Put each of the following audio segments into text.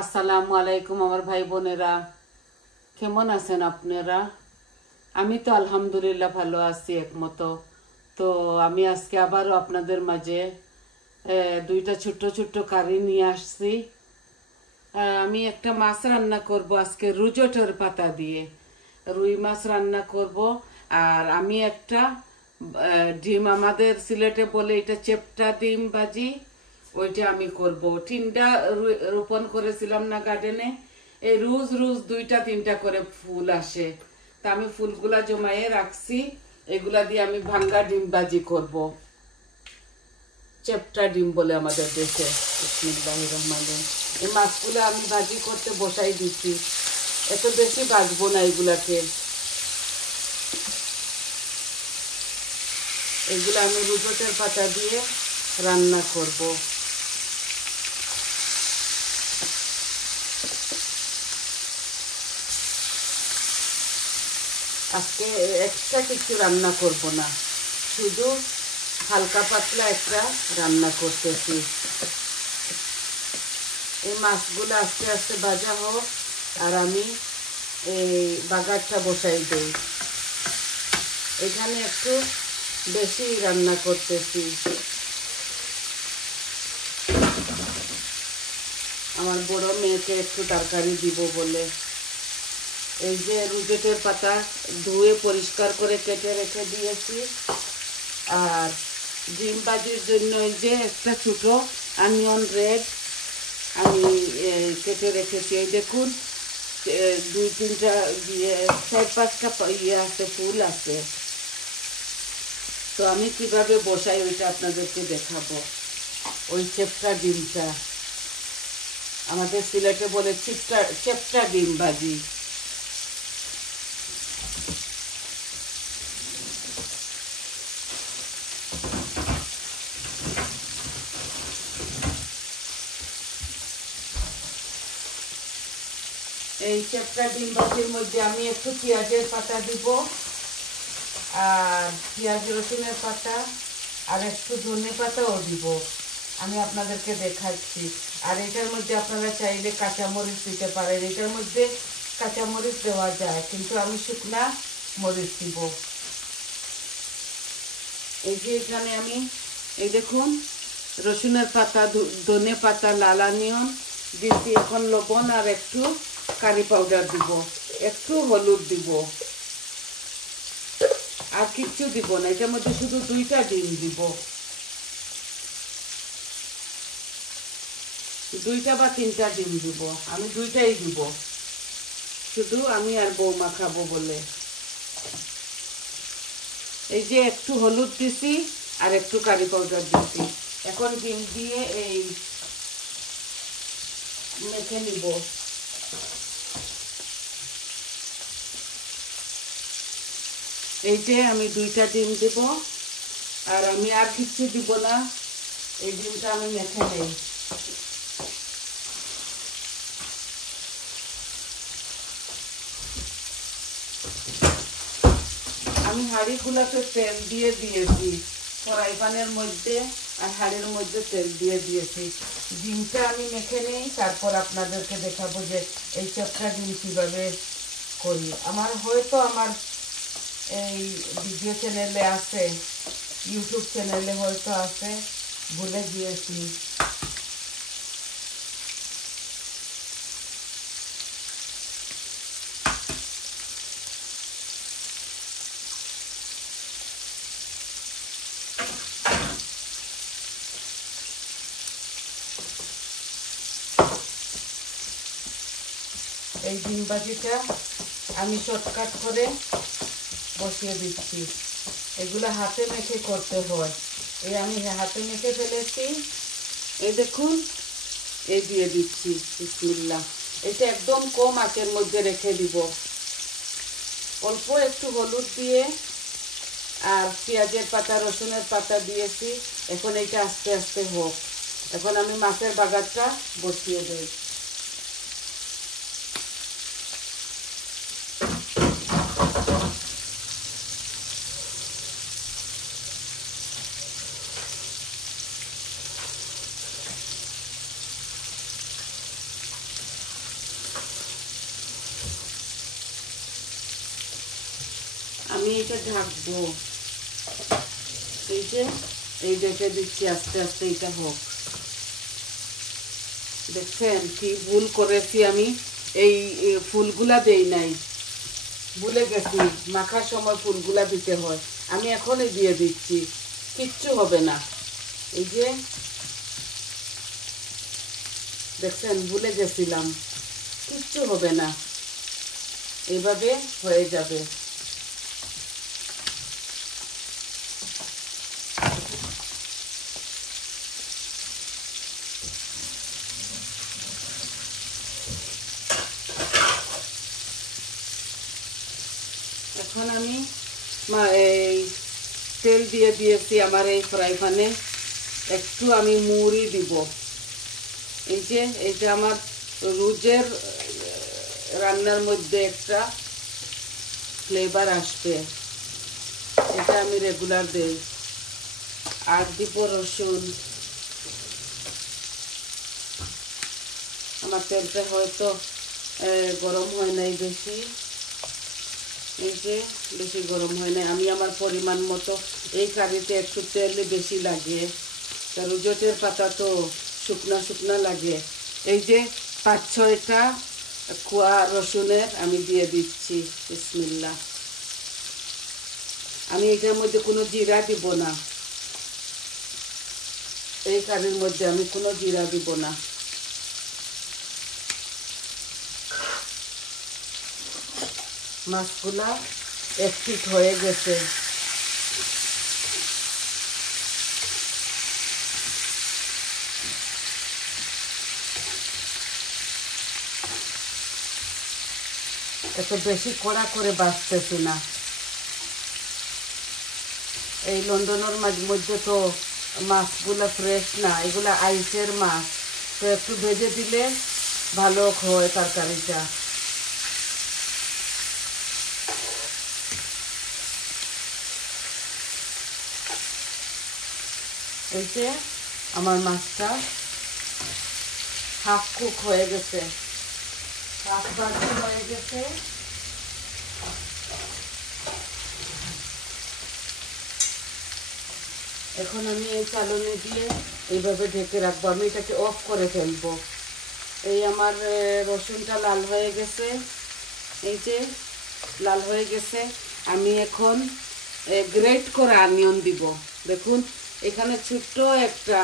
আসসালামু আলাইকুম আমার ভাই বোনেরা, কেমন আছেন আপনারা? আমি তো আলহামদুলিল্লাহ ভালো আছি একমতো। তো আমি আজকে আবারও আপনাদের মাঝে দুইটা ছোট্ট ছোট্ট কারি নিয়ে আসছি। আমি একটা মাছ রান্না করব আজকে রুজোটের পাতা দিয়ে, রুই মাছ রান্না করব। আর আমি একটা ডিম, আমাদের সিলেটে বলে এটা চেপটা ডিম ভাজি, ওইটা আমি করব। তিনটা রোপণ করেছিলাম না গার্ডেনে, এই রোজ রোজ দুইটা তিনটা করে ফুল আসে, তা আমি ফুলগুলা জমায়ে রাখছি। এগুলা দিয়ে আমি ভাঙ্গা ডিম ভাজি করব, চেপটা ডিম বলে আমাদের দেশে। বিসমিল্লাহির রহমানির রহিম। এই মাছগুলো আমি ভাজি করতে বসাই দিচ্ছি, এত বেশি ভাজবো না এগুলাকে। এগুলো আমি রুজোটের পাতা দিয়ে রান্না করব। আজকে এক্সট্রা কিছু রান্না করব না, শুধু হালকা পাতলা একটা রান্না করতেছি। এই মাছগুলো আস্তে আস্তে ভাজা হোক আর আমি এই বাগারটা বসাই দেই। এখানে একটু বেশি রান্না করতেছি, আমার বড় মেয়েকে একটু তরকারি দিব বলে। এই যে রুজেটের পাতা ধুয়ে পরিষ্কার করে কেটে রেখে দিয়েছি। আর ডিম ভাজির জন্য এই যে একটা ছোটো অনিয়ন রেড আমি কেটে রেখেছি। এই দেখুন, দুই তিনটা চার পাঁচটা ইয়ে আছে, ফুল আছে। তো আমি কিভাবে বসাই ওইটা আপনাদেরকে দেখাবো। ওই চেপটা ডিমটা, আমাদের সিলেটে বলে চেপটা ডিম ভাজি। এই চেপটা ডিম ভাজির মধ্যে আমি একটু পেঁয়াজের পাতা দিব, আর পেঁয়াজ রসুনের পাতা, আর একটু ধনে পাতাও দিব। আমি আপনাদেরকে দেখাচ্ছি। আর এটার মধ্যে আপনারা চাইলে কাঁচামরিচ দিতে পারেন, এটার মধ্যে কাঁচামরিচ দেওয়া যায়, কিন্তু আমি শুকনা মরিচ দিব। এই যে এখানে আমি এই দেখুন রসুনের পাতা, ধনে পাতা, লাল অনিয়ন দিচ্ছি। এখন লবণ আর একটু কারি পাউডার দিব, একটু হলুদ দিব, আর কিচ্ছু দিব না। এটার মধ্যে শুধু দুইটা ডিম দিব, দুইটা বা তিনটা ডিম দিব, আমি দুইটাই দিব, শুধু আমি আর বৌমা খাবো বলে। এই যে একটু হলুদ দিছি আর একটু কারি পাউডার দিছি। এখন ডিম দিয়ে এই মেখে নিব। এই যে আমি দুইটা ডিম দেব, আর আমি আর কিচ্ছু দিব না। এই ডিমটা আমি মেখে নেই। আমি হাঁড়িগুলোতে তেল দিয়ে দিয়েছি, ফ্রাই প্যানের মধ্যে আর হাঁড়ির মধ্যে তেল দিয়ে দিয়েছি। ডিমটা আমি মেখে নেই, তারপর আপনাদেরকে দেখাবো যে এই চেপটা ডিম কীভাবে করি। আমার হয়তো আমার এই ভিডিও চ্যানেলে আছে, ইউটিউব চ্যানেলে হয়তো আছে, ভুলে গিয়েছি। এই ডিম ভাজিটা আমি শর্টকাট করে বসিয়ে দিচ্ছি। এগুলো হাতে মেখে করতে হয়। এই আমি হাতে মেখে ফেলেছি, এই দেখুন, এই দিয়ে দিচ্ছি। বিসমিল্লাহ। এটা একদম কম আঁচের মধ্যে রেখে দিব। অল্প একটু হলুদ দিয়ে আর পেঁয়াজের পাতা, রসুনের পাতা দিয়েছি। এখন এইটা আস্তে আস্তে হোক। এখন আমি মাছের বাগারটা বসিয়ে দেই। আমি এটা ঢাকবো। এই যে এই ডেকে দিচ্ছি, আস্তে আস্তে এটা হোক। দেখছেন কি ভুল করেছি আমি, এই ফুলগুলা দেই নাই, ভুলে গেছি মাখার সময় ফুলগুলা দিতে হয়। আমি এখনই দিয়ে দিচ্ছি, কিচ্ছু হবে না। এই যে দেখছেন ভুলে গেছিলাম, কিচ্ছু হবে না, এইভাবে হয়ে যাবে। এখন আমি এই তেল দিয়ে দিয়েছি আমার এই ফ্রাই প্যানে, একটু আমি মুড়ি দিব। এই যে এটা আমার রোজের রান্নার মধ্যে একটা ফ্লেভার আসবে, এটা আমি রেগুলার দেই। আর দিব রসুন। আমার তেলটা হয়তো গরম হয় নাই বেশি, এই যে বেশি গরম হয় নাই। আমি আমার পরিমাণ মতো, এই কারিতে একটু তেল বেশি লাগে, রুজটের পাতা তো শুকনা শুকনা লাগে। এই যে 5-6টা কোয়া রসুনের আমি দিয়ে দিচ্ছি। বিসমিল্লাহ। আমি এটার মধ্যে কোনো জিরা দিব না, এই কারির মধ্যে আমি কোনো জিরা দিব না। মাছগুলা এক ফিট হয়ে গেছে। এত বেশি কড়া করে বাঁচতেছি না। এই লন্ডনের মধ্যে তো মাছগুলা ফ্রেশ না, এগুলা আইসের মাছ, তো একটু ভেজে দিলে ভালো হয় তরকারিটা। এই যে আমার মাছটা হাফ কুক হয়ে গেছে, হাফ ভাজি হয়ে গেছে। এখন আমি এই চালনি দিয়ে এইভাবে ঢেকে রাখবো। আমি এটাকে অফ করে ফেলবো। এই আমার রসুনটা লাল হয়ে গেছে, এই যে লাল হয়ে গেছে। আমি এখন গ্রেট করা অনিয়ন দিব। দেখুন এখানে ছোট্ট একটা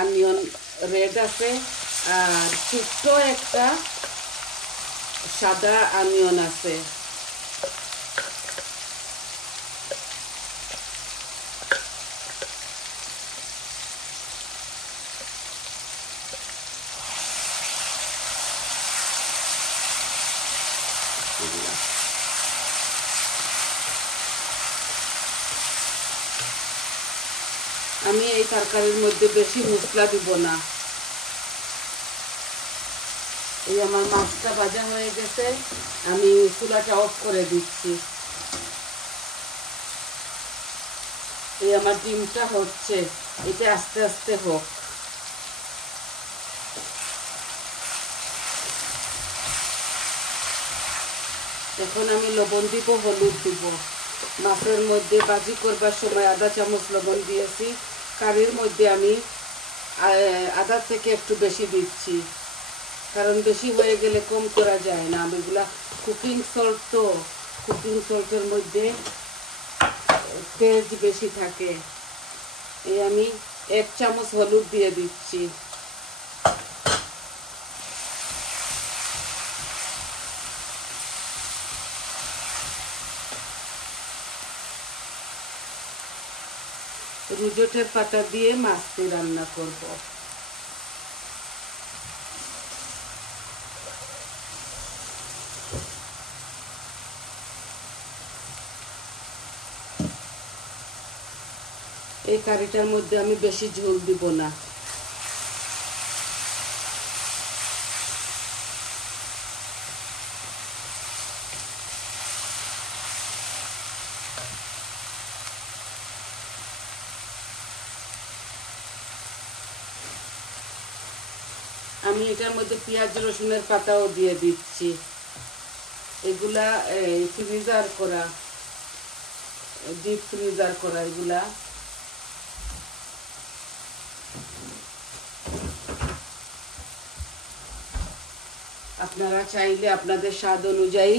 অনিয়ন রেড আছে, আর ছোট্ট একটা সাদা অনিয়ন আছে। আমি এই তরকারির মধ্যে বেশি মশলা দিব না। এই আমার মাছটা ভাজা হয়ে গেছে, আমি চুলাটা অফ করে দিচ্ছি। এই আমার ডিমটা হচ্ছে, এটা আস্তে আস্তে হোক। এখন আমি লবণ দিব, হলুদ দিব। মাছের মধ্যে ভাজি করবার সময় আধা চামচ লবণ দিয়েছি, কারির মধ্যে আমি আধা থেকে একটু বেশি দিচ্ছি, কারণ বেশি হয়ে গেলে কম করা যায় না। এগুলা কুকিং সল্ট, তো কুকিং সল্টের মধ্যে তেজ বেশি থাকে। এই আমি 1 চামচ হলুদ দিয়ে দিচ্ছি। রুজটের পাতা দিয়ে মাছটি রান্না করব। এই কারিটার মধ্যে আমি বেশি ঝোল দিব না। আমি এটার মধ্যে পেঁয়াজ রসুনের পাতাও দিয়ে দিচ্ছি। এগুলা ফ্রিজার করা, ডিপ ফ্রিজার করা এগুলা। আপনারা চাইলে আপনাদের স্বাদ অনুযায়ী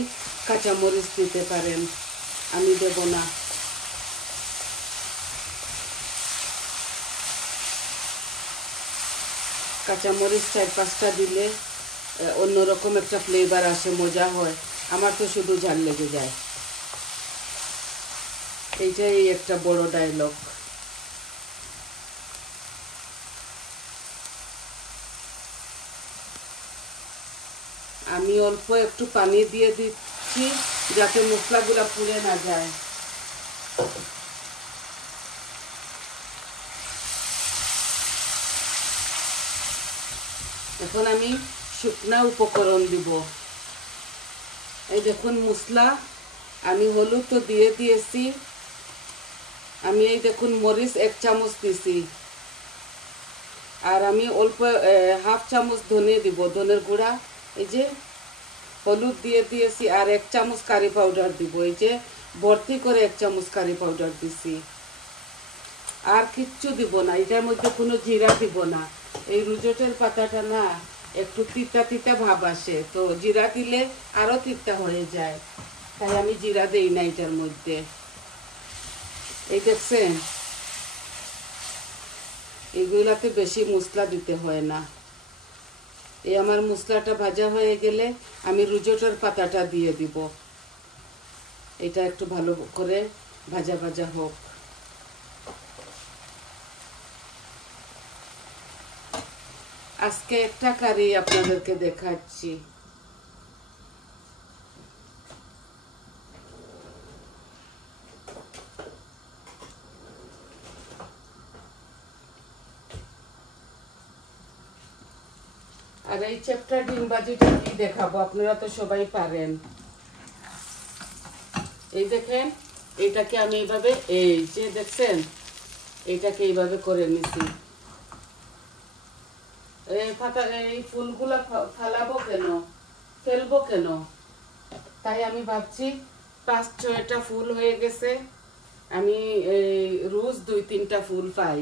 কাঁচামরিচ দিতে পারেন, আমি দেব না। কাঁচামরিচ 4-5টা দিলে অন্যরকম একটা ফ্লেভার আসে, মজা হয়। আমার তো শুধু ঝাল লেগে যায়। এইটাই একটা বড় ডায়লগ। আমি অল্প একটু পানি দিয়ে দিচ্ছি যাতে মশলাগুলো পুড়ে না যায়। এখন আমি শুকনা উপকরণ দিব। এই দেখুন মশলা, আমি হলুদ তো দিয়ে দিয়েছি। আমি এই দেখুন মরিচ 1 চামচ দিছি, আর আমি অল্প 1/2 চামচ ধনে দিব, ধনের গুঁড়া। এই যে হলুদ দিয়ে দিয়েছি, আর 1 চামচ কারি পাউডার দিব। এই যে ভর্তি করে 1 চামচ কারি পাউডার দিছি। আর কিচ্ছু দিব না, এটার মধ্যে কোনো জিরা দিব না। এই রুজোটের পাতাটা না একটু তিতা তিতা ভাব আসে, তো জিরা দিলে আরো তিতা হয়ে যায়, তাই আমি জিরা দেই না এটার মধ্যে। এই দেখছেন, এগুলাতে বেশি মশলা দিতে হয় না। এই আমার মশলাটা ভাজা হয়ে গেলে আমি রুজোটের পাতাটা দিয়ে দিব। এটা একটু ভালো করে ভাজা ভাজা হোক। আজকে একটা কারি আপনাদেরকে দেখাচ্ছি। আর এই চ্যাপ্টার ডিম ভাজিটা কি দেখাবো, আপনারা তো সবাই পারেন। এই দেখেন, এইটাকে আমি এইভাবে, এই যে দেখছেন, এইটাকে এইভাবে করে নিছি। এই ফুলগুলা ফালাবো কেন, ফেলবো কেন? তাই আমি ভাবছি 5-6টা ফুল হয়ে গেছে, আমি রোজ 2-3টা ফুল পাই,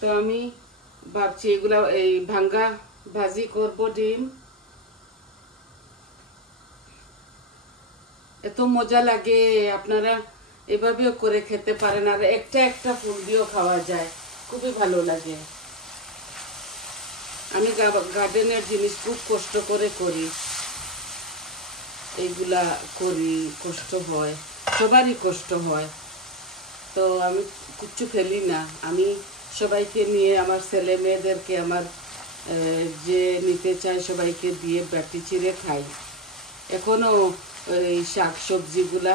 তো আমি ভাবছি এগুলা এই ভাঙ্গা ভাজি করব ডিম। এত মজা লাগে, আপনারা এভাবেও করে খেতে পারেন, আর একটা একটা ফুল দিয়েও খাওয়া যায়, খুবই ভালো লাগে। আমি গার্ডেনের জিনিস খুব কষ্ট করে করি, এইগুলা করি, কষ্ট হয়, সবারই কষ্ট হয়, তো আমি কিচ্ছু ফেলি না। আমি সবাইকে নিয়ে, আমার ছেলে মেয়েদেরকে, আমার যে নিতে চায় সবাইকে দিয়ে বাটি চিড়ে খাই। এখনো এই শাক সবজিগুলা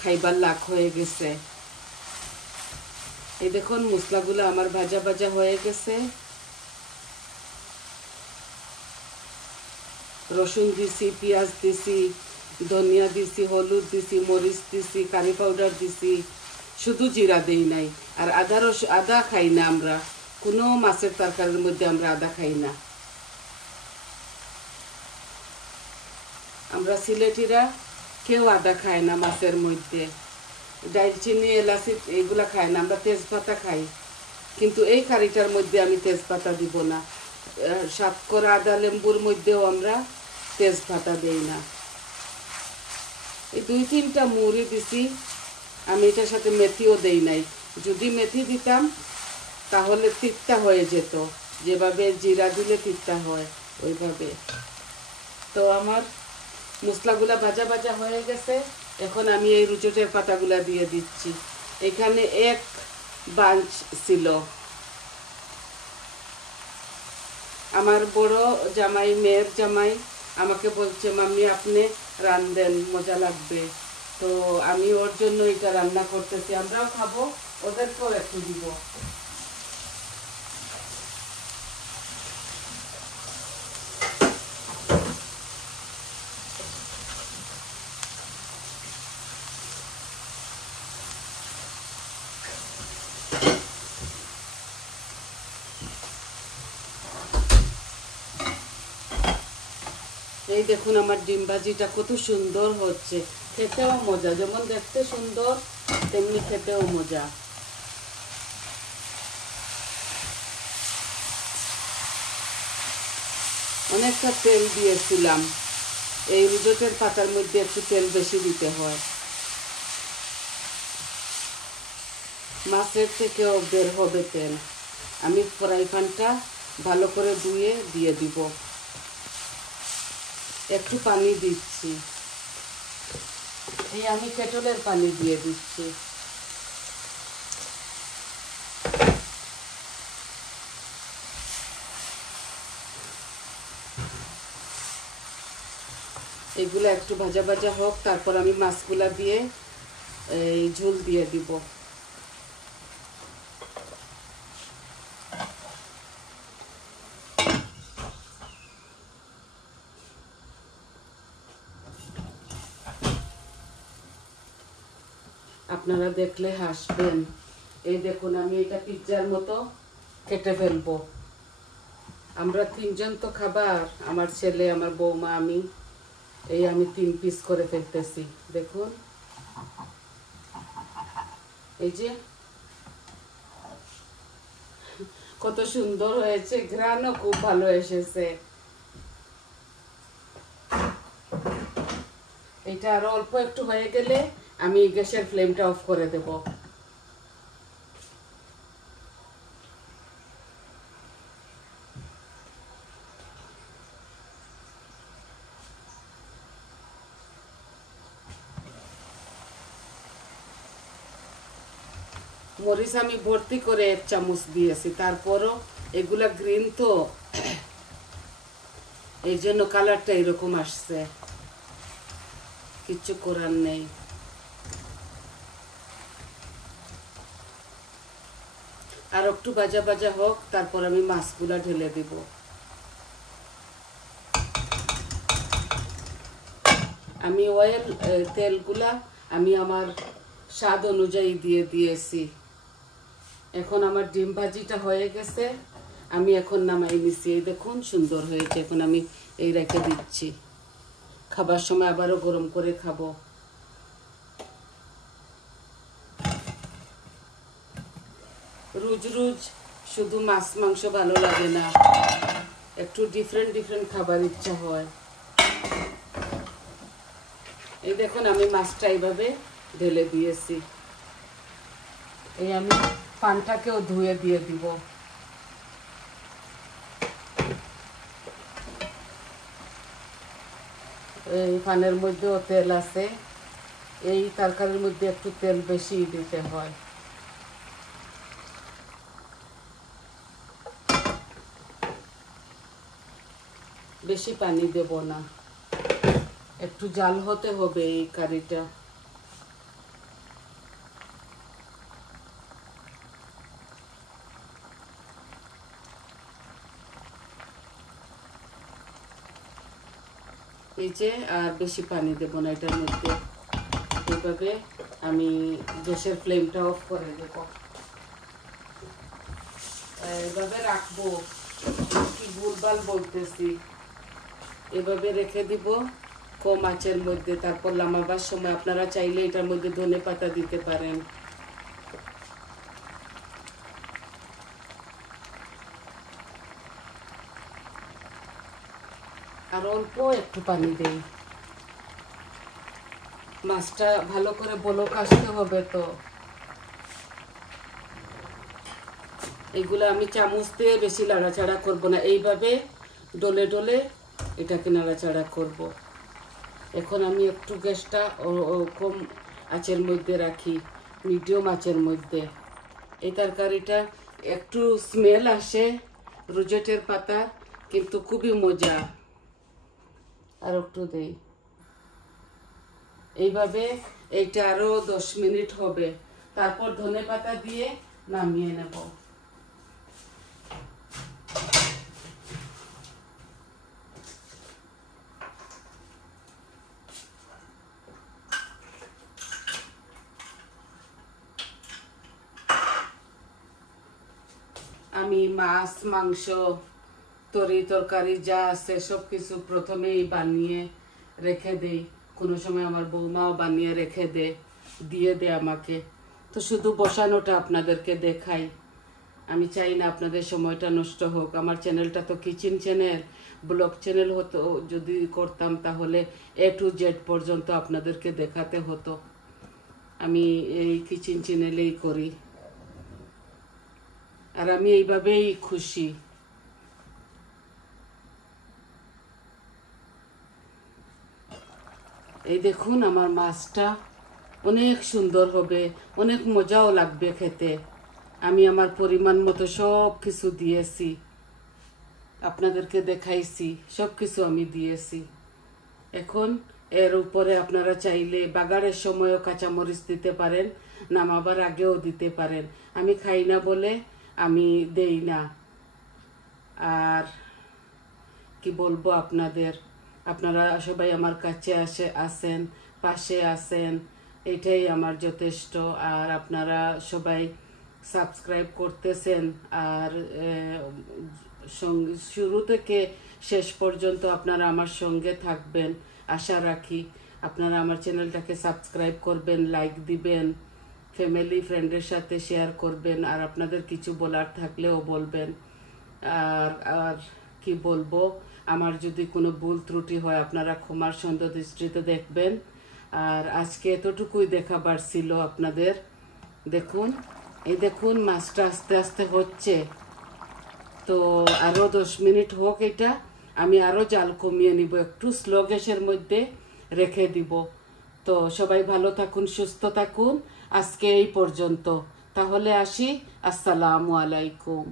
খাইবার লাখ হয়ে গেছে। এই দেখুন মশলাগুলো আমার ভাজা ভাজা হয়ে গেছে। রসুন দিছি, পেঁয়াজ দিছি, ধনিয়া দিছি, হলুদ দিছি, মরিচ দিছি, কারি পাউডার দিছি, শুধু জিরা দেই নাই। আর আদা খাই না আমরা, কোনো মাছের তরকারির মধ্যে আমরা আদা খাই না। আমরা সিলেটিরা কেউ আদা খায় না মাছের মধ্যে, দারচিনি এলাচি এগুলা খায় না, আমরা তেজপাতা খাই। কিন্তু এই কারিটার মধ্যে আমি তেজপাতা দিব না। সাতকরা আদা লেম্বুর মধ্যেও আমরা তেজপাতা দেই না। এই 2-3টা মুড়ি দিছি, আমি এটার সাথে মেথিও দেই নাই। যদি মেথি দিতাম তাহলে তিক্তা হয়ে যেত, যেভাবে জিরা দিলে তিক্তা হয় ওইভাবে। তো আমার মশলাগুলা ভাজা ভাজা হয়ে গেছে, এখন আমি এই রুচটের পাতাগুলা দিয়ে দিচ্ছি। এখানে 1 বাঞ্চ ছিল। আমার বড় জামাই, মেয়ের জামাই আমাকে বলছে, মাম্মি আপনি রান্ধেন, মজা লাগবে। তো আমি ওর জন্য এটা রান্না করতেছি, আমরাও খাবো, ওদেরকেও একটু দিব। এই দেখুন আমার ডিম ভাজিটা কত সুন্দর হচ্ছে, খেতেও মজা, যেমন দেখতে সুন্দর তেমনি খেতেও মজা। অনেকটা তেল দিয়েছিলাম, এই রুজেটের পাতার মধ্যে একটু তেল বেশি দিতে হয়, মাছের থেকেও বের হবে তেল। আমি ফ্রাই প্যানটা ভালো করে ধুয়ে দিয়ে দিব, একটু পানি দিচ্ছি, এই আমি কেটলের পানি দিয়ে দিচ্ছি। এগুলো একটু ভাজা ভাজা হোক, তারপর আমি মাছগুলা দিয়ে এই ঝোল দিয়ে দিব। আপনারা দেখলে হাসবেন। এই দেখুন, আমি এটা পিৎজার মতো কেটে ফেলবো। আমরা 3 জন তো খাবার, আমার ছেলে, আমার বৌমা, আমি। এই আমি 3 পিস করে ফেলতেছি, দেখুন। এই যে কত সুন্দর হয়েছে, ঘ্রাণও খুব ভালো এসেছে। এটা আরো অল্প একটু হয়ে গেলে আমি গ্যাসের ফ্লেমটা অফ করে দেব। মরিচ আমি ভর্তি করে 1 চামচ দিয়েছি, তারপরও এগুলা গ্রিন তো, এই জন্য কালারটা এরকম আসছে, কিচ্ছু করার নেই। আর একটু ভাজা ভাজা হোক, তারপর আমি মাছগুলা ঢেলে দিব। আমি তেলগুলা আমি আমার স্বাদ অনুযায়ী দিয়ে দিয়েছি। এখন আমার ডিম ভাজিটা হয়ে গেছে, আমি এখন নামাই নিচ্ছি। এই দেখুন সুন্দর হয়েছে, এখন আমি এই রেখে দিচ্ছি, খাবার সময় আবারও গরম করে খাবো। রোজ রোজ শুধু মাছ মাংস ভালো লাগে না, একটু ডিফারেন্ট ডিফারেন্ট খাবার ইচ্ছা হয়। এই দেখুন আমি মাছটা এইভাবে ঢেলে দিয়েছি। এই আমি পানটাকেও ধুয়ে দিয়ে দিব। এই পানের মধ্যেও তেল আছে, এই তরকারির মধ্যে একটু তেল বেশি দিতে হয়। বেশি পানি দেব না, একটু জাল হতে হবে এই কারিটা। এই যে আর বেশি পানি দেব না এটার মধ্যে। এইভাবে আমি গ্যাসের ফ্লেমটা অফ করে দেব, এইভাবে রাখবো, কি ভুলভাল বলতেছি। এভাবে রেখে দিব কম আঁচের মধ্যে, তারপর নামাবার সময় আপনারা চাইলে এটার মধ্যে ধনেপাতা দিতে পারেন। আর অল্প একটু পানি দেই, মাছটা ভালো করে বলক আসতে হবে তো। এগুলো আমি চামচ দিয়ে বেশি নাড়াচাড়া করব না, এইভাবে ডলে ডলে এটাকে নাড়াচাড়া করব। এখন আমি একটু গ্যাসটা কম আঁচের মধ্যে রাখি, মিডিয়াম আঁচের মধ্যে। এই তরকারিটা একটু স্মেল আসে রোজেটের পাতা, কিন্তু খুবই মজা। আর একটু দেই, এইভাবে এইটা আরো 10 মিনিট হবে, তারপর ধনেপাতা দিয়ে নামিয়ে নেব। আমি মাছ মাংস তরকারি যা আছে সব কিছু প্রথমেই বানিয়ে রেখে দেই, কোনো সময় আমার বৌমাও বানিয়ে রেখে দিয়ে দেয় আমাকে। তো শুধু বসানোটা আপনাদেরকে দেখাই, আমি চাই না আপনাদের সময়টা নষ্ট হোক। আমার চ্যানেলটা তো কিচেন চ্যানেল, ব্লগ চ্যানেল হতো, যদি করতাম তাহলে A to Z পর্যন্ত আপনাদেরকে দেখাতে হতো। আমি এই কিচেন চ্যানেলেই করি, আর আমি এইভাবেই খুশি। এই দেখুন আমার মাছটা অনেক সুন্দর হবে, অনেক মজাও লাগবে খেতে। আমি আমার পরিমাণ মতো সব কিছু দিয়েছি, আপনাদেরকে দেখাইছি, সব কিছু আমি দিয়েছি। এখন এর উপরে আপনারা চাইলে বাগারের সময়ও কাঁচামরিচ দিতে পারেন, নামাবার আগেও দিতে পারেন। আমি খাই না বলে আমি দেই না। আর কি বলবো আপনাদের, আপনারা সবাই আমার কাছে আসেন, পাশে আসেন, এটাই আমার যথেষ্ট। আর আপনারা সবাই সাবস্ক্রাইব করতেছেন, আর শুরু থেকে শেষ পর্যন্ত আপনারা আমার সঙ্গে থাকবেন আশা রাখি। আপনারা আমার চ্যানেলটাকে সাবস্ক্রাইব করবেন, লাইক দিবেন, ফ্যামিলি ফ্রেন্ডের সাথে শেয়ার করবেন, আর আপনাদের কিছু বলার থাকলেও বলবেন। আর কি বলবো, আমার যদি কোনো ভুল ত্রুটি হয় আপনারা ক্ষমার সুন্দর দৃষ্টিতে দেখবেন। আর আজকে এতটুকুই দেখাবার ছিল আপনাদের। দেখুন, এই দেখুন মাছটা আস্তে আস্তে হচ্ছে। তো আরও 10 মিনিট হোক, এটা আমি আরও জাল কমিয়ে নিব, একটু স্লো গ্যাসের মধ্যে রেখে দিব। তো সবাই ভালো থাকুন, সুস্থ থাকুন। আজকে এই পর্যন্ত, তাহলে আসি। আসসালামু আলাইকুম।